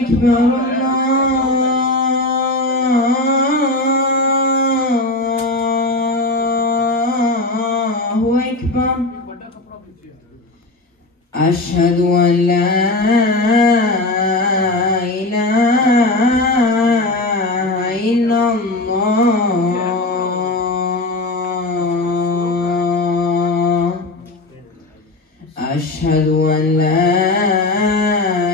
أكبر الله أكبر أشهد أن لا إله إلا الله أشهد أن لا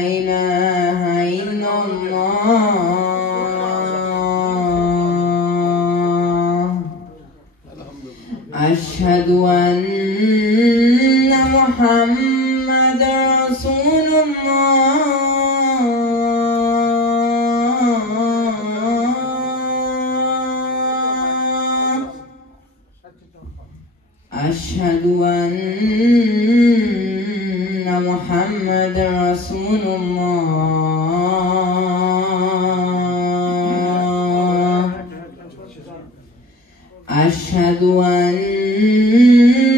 إله إلا الله أشهد أن محمد رسول الله أشهد أن محمد رسول الله أشهد أن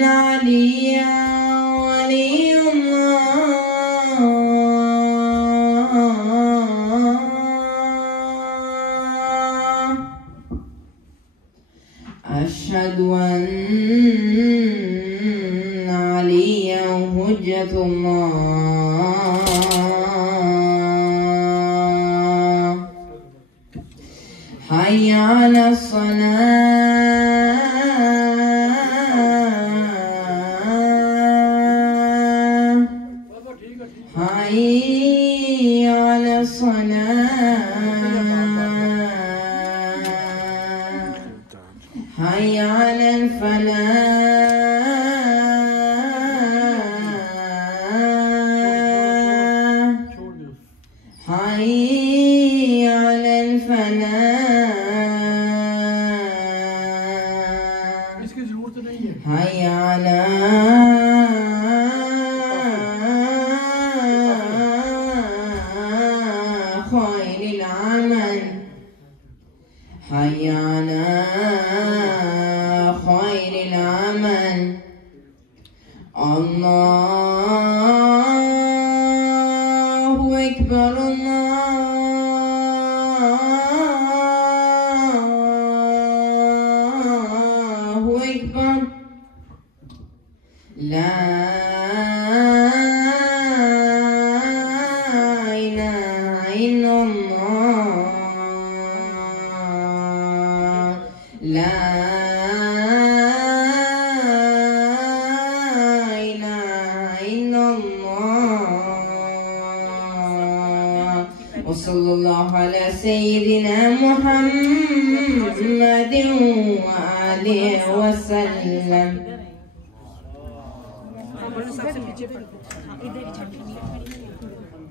عليا ولي الله أشهد أن عليا حجة الله حي على الصلاة حي على الصلاة حي على الفلاح حي على الفلاح حي على خير العمل حي على خير العمل الله أكبر الله أكبر لا إله إلا الله لا إله إلا الله وصلى الله على سيدنا محمد وآله وسلم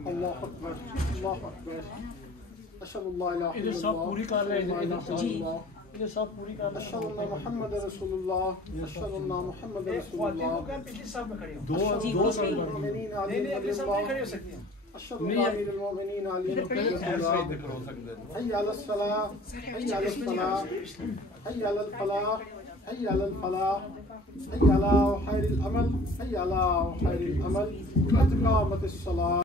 الله أكبر الله أكبر أشهد الله لا إله إلا الله أشهد أن محمد رسول الله أشهد أن محمد رسول الله المؤمنين علي رضي الله أشهد أن أمير المؤمنين علي رضي الله حي على الصلاة حي على الصلاة حي على الفلاح حي على الفلاح حي على خير العمل حي على خير العمل قد قامت الصلاة